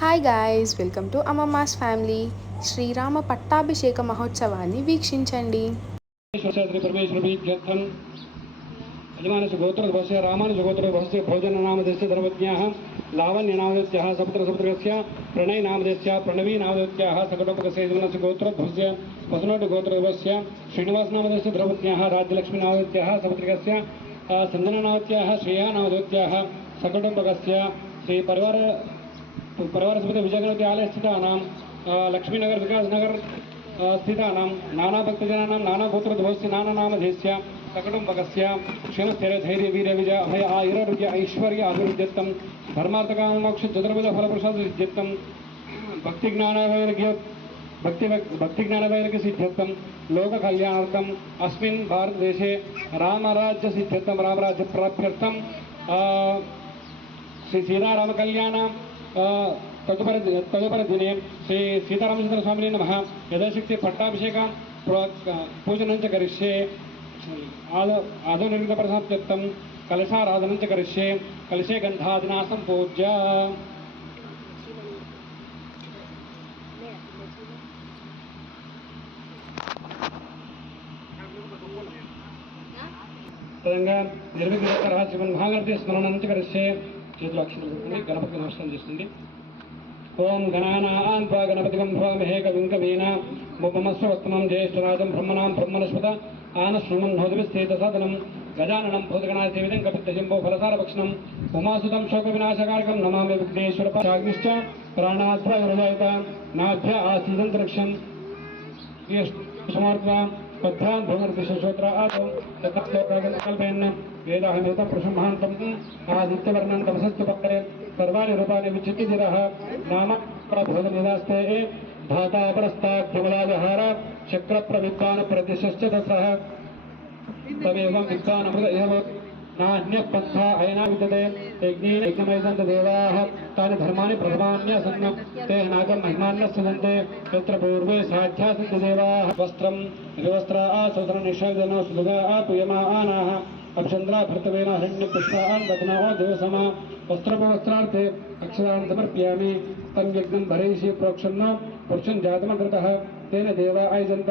Hi guys welcome to Amma's family Shri Ram पट्टाभिषेक महोत्सवा वीक्षी यजमान गोत्र भोजननाम से धर्मज्ञ लावण्यनाम सपुत्र सपुत्र गोत्र वसनोट गोत्र श्रीनिवासनाम से धर्मज्ञ राज्यलक्ष्मीनाम सपुत्र संदननाम सकटोपक श्रीपरिवार तो परिवार समेत विजयगणपति आलय स्थित लक्ष्मीनगर विकास नगर स्थिता नाना भक्तजना समिति विजयनगरविद्यालय स्थितानां लक्ष्मीनगरविकासनगर स्थितानां नानाभक्तजनानां नानागोत्रध्वस्य नानानामधेस्य धैर्य, वीर, विजय, अभय आयुरारोग्य ऐश्वर्य अभिवृद्धित्व धर्मार्थकामोक्ष चतुर्भुज फल प्रसाद भक्तिज्ञानवैर्घ्य भक्ति भक्तिज्ञानवैरकसिद्ध्यर्थं लोककल्याणार्थम् अस्मिन् भारतदेशे रामराज्य प्राप्त श्री सीताराम कल्याण తదుపరి తదుపరి దినే శ్రీ సీతారామచంద్ర స్వామినే నమ. యథాశక్తి పట్టాభిషేక పూజనం చ కరిష్యే ఆదో ఆదో నిర్మిత ప్రసాద్యర్థం కలశారాధనం చ కరిష్యే కలశే గంధాదినా సంపూజ్య విధంగా నిర్విఘ్న శ్రీమన్ మహాగణపతి స్మరణం చ కరిష్యే రుద్రాక్షలు గణపతి నమస్కారం చేస్తుంది. ఓం గణానా గణపతి గంభ్రామహే కవిం కవీనా మమస్వత్తమం జ్యేష్ఠరాజం బ్రహ్మణాం బ్రహ్మణస్పత ఆనశ్రమం నోదవిస్థేతసాదనం గజాననం భూతగణాసేవితం కపిత్తజంబో ఫలసారభక్షణం ఉమాసుతం శోకవినాశకారకం నమామి విఘ్నేశ్వరపాగ్నిశ్చ ప్రాణాత్మ హృదయత నాభ్య ఆసీదంతరిక్షం సమర్పణ पद्भ्यान्धूमर्दिशोत्रादौ चक्रकल्पेन वेदाहमेत प्रसंहान्तं आदित्यवर्णन्तं सत्युपक्रे सर्वाणि रूपाणि विचितिजिरः नाम प्रभोजनिदास्ते धातापरस्ताख्यमलाजहार शक्रप्रविद्वानप्रतिशश्च ततः तमेवं विद्वानमृत एव नान्यः पन्था अयना विद्यते यज्ञेन यज्ञमयसन्त देवाः। तानि ते साध्या सन्ति देवाः। वस्त्रं निवस्त्रा आसोदरनिषेदनो सुभगा आपुयमानाः अभिचन्द्रा भर्तवेन हरण्यपुष्पान् दग्ना वस्त्रपवस्त्रार्थे अक्षरान् समर्पयामि। तं यज्ञं भरैषि प्रोक्षन्न पुरुषं जातमकृतः। तेन देवा आयजन्त।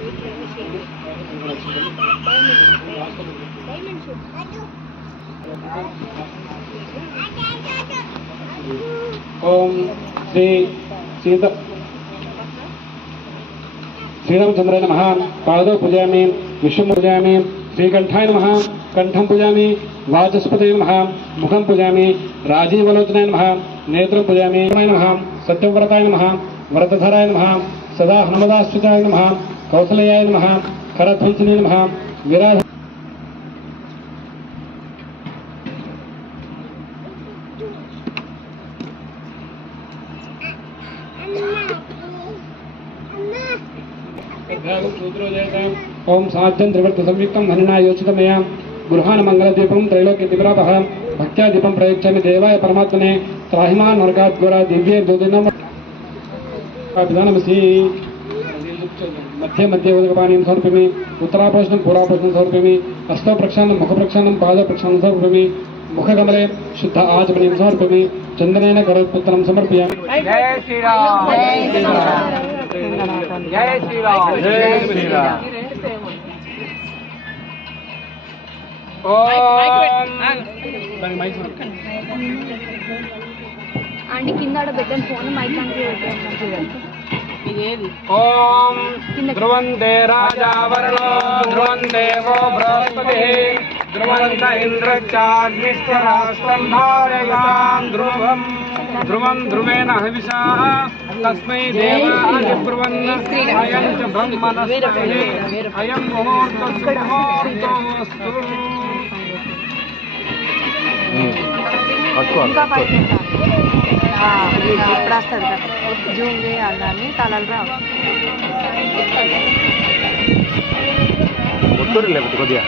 ओम श्री सीत श्रीरामचंद्र नम। पाद पूजा विश्व पूजा श्रीकंठा नम। कंठम पूजा वाचस्पते नम। मुखम पूजा राजीवलोचनाय नम। नेत्र पूजा नम। सत्यव्रताय नम। व्रतधराय नम। सदा हनुमदास्ताय नम। कौसल्याय नम। करध्वंसने नम। विराध ओम साध्यं त्रिवृत्त संयुक्तं हनिना योचितमया गृहाणमङ्गलदीपं त्रैलोक्यदिपरापः भक्त्यादीपं प्रयच्छामि देवाय परमात्मने त्राहिमान् वर्गात् घोरा दिव्ये द्वदिनं विधानमसि मध्य मध्य उदकपानीं समर्पयामि उत्तरापोषणं पूरापोषणं समर्पयामि हस्तौ प्रक्षालनं मुखप्रक्षालनं पादप्रक्षालनं समर्पयामि मुखकमले शुद्ध आचमनीं समर्पयामि चन्दनेन करपुत्रं समर्पयामि। जय श्रीराम। जय श्रीराम। जय श्रीराम। అండి కింద ఆడ పెట్టాను ఫోన్ మైక్ అంటే ఓం. ధ్రువందే రాజా వరుణో ధ్రువం దేవో బృహస్పతి. ధ్రువంత ఇంద్రచాగ్నిశ్చ రాష్ట్రం భారయాం ధ్రువం. ధ్రువం ధ్రువేణ హవిషా. తస్మై దేవాయ బ్రువన్ అయం చ బ్రహ్మణస్పతి అయం ముహూర్తోస్తు. ఇంకా పైకి పెట్టాలి ఇప్పుడు వస్తుంది కదా. జూమ్ చేయాలి దాన్ని తలలు రావు. ఒత్తురు లేకపోతే కొద్దిగా.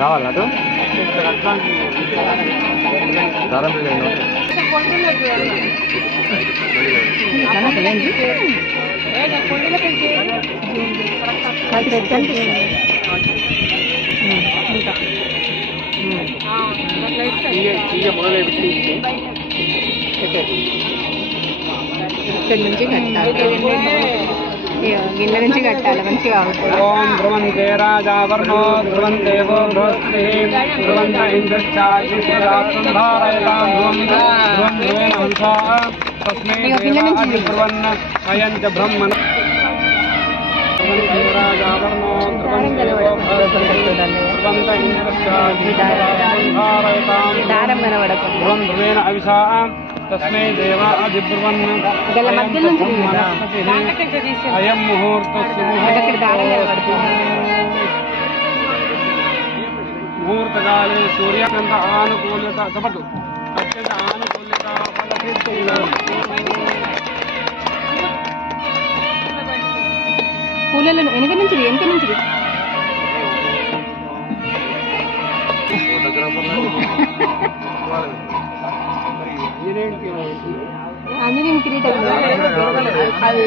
రావాలి అటు దారం ఇక్కడి నుంచి కట్టాలి గిన్నె నుంచి కట్టాలి మంచిగా ఓం ధ్రువంతే రాజావర్ణో ధ్రువందేవో ధ్రువంత ధ్రువంతే ధ్రువంత ధ్రువం ధ్రువేణ అవిషా తస్మై దేవ అధిబ్రువన్ గల మధ్య నుంచి అయం కనబడుతుంది ముహూర్తకాలే సూర్యకంత ఆనుకూల్యత. చెప్పదు అత్యంత ఆనుకూల్యత. పూలలో వెనక నుంచి వెనక నుంచి ఆంజనేయం కిరీటం అది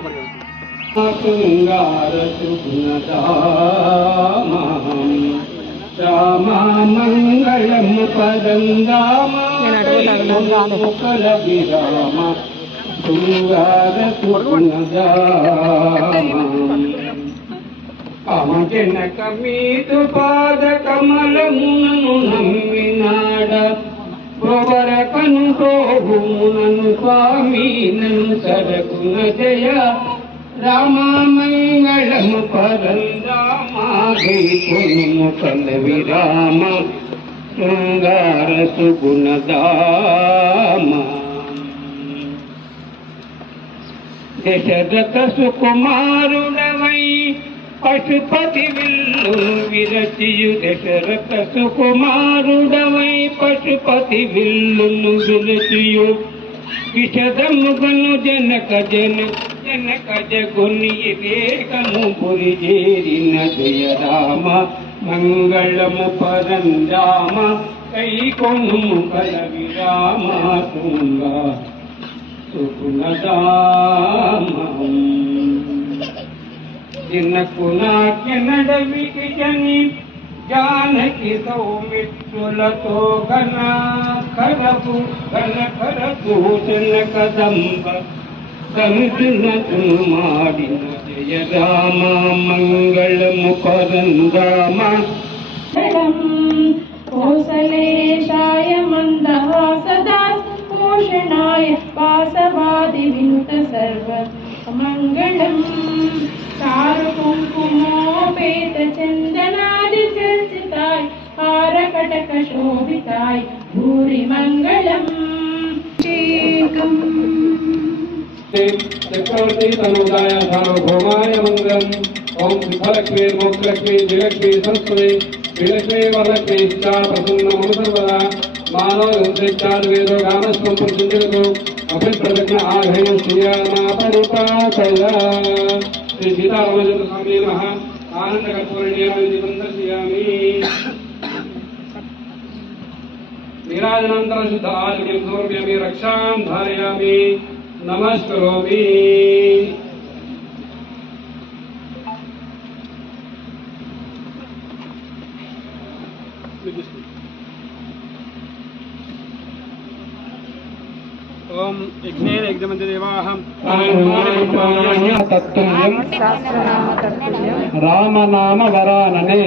రామామంగళం పదం రామకల విరామ శృంగార అమజనక మీదు పాద కమలమునను నమ్మినాడ ప్రవరకను ప్రోభుమునను స్వామి నన్ను సరకున జయ రామమంగళము పరందామాగైకొను పల్లవి రామ శృంగార సుగుణదామ దశరథ సుకుమారుడవై పశుపతి విల్లు విరచియు దశరథ సుకుమారుడవై పశుపతి విల్లును విరచియు. విషదముగను జనక జన జనక జగుని వేగము పురి చేరిన జయరామ మంగళము పరందామ కై కొను కల విరామ తుంగా సుగుణదామం చిన్నకు నాట్య నడవికి జని జానకి సౌమిత్రులతో ఘన కరపు ఘన కరపు చిన్న కదంబ यदा मङ्गलमुपरङ्गाम कोसलेशाय मन्दहासदा पोषणाय पासवादिविन्द सर्वमङ्गलं कारुकुम्पुमापेतचन्दनादि चर्चिताय कारकटकशोभिताय भूरिमङ्गलम् चक्रवर्ती तनुदाय सार्वभौमाय मंगलम। ओम सिद्धलक्ष्मी, मोक्षलक्ष्मी विलक्ष्मी संस्कृति विलक्ष्मी वरलक्ष्मी इच्छा प्रसन्न मम सर्वदा। मानव हंसेचार वेदो गानस्वं प्रसन्निरतो अभिप्रदग्न आघय श्रियामापरूपा कला श्री सीतारामचंद्र स्वामी नमः। आनंद कर्पूरण्यामि वंदस्यामि नीराजनान्तरशुद्ध आदिकं समर्पयामि रक्षां धारयामि। नमस्करोमि ओम यज्ञेन यज्ञमन्दिरेवाहं तत्तुल्यं रामनाम वरानने